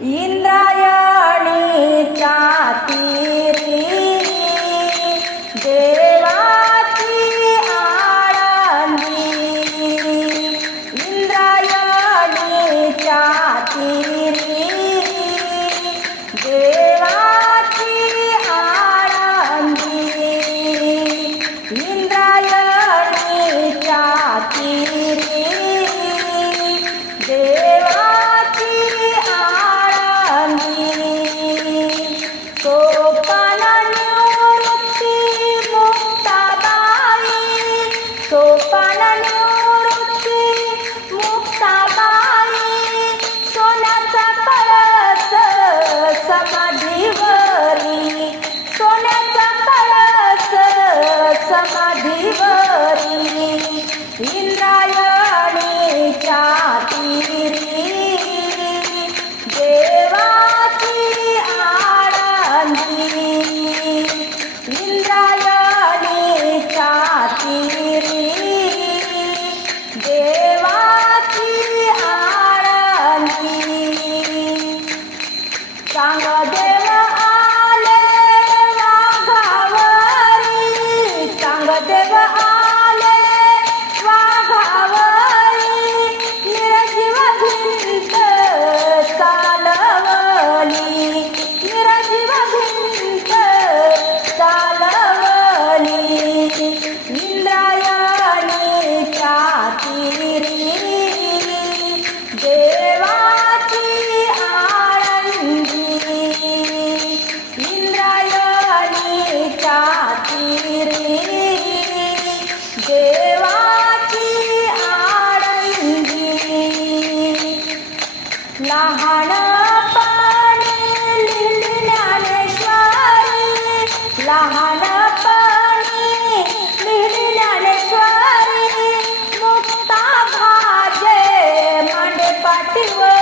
इंद्रायणी काती देवाची आळंदी. इंद्रायणी काती देवाची आळंदी. इंद्रायणी काती 就把那牛。सांगा देव आले वाघावरी. सांग देव Happy World!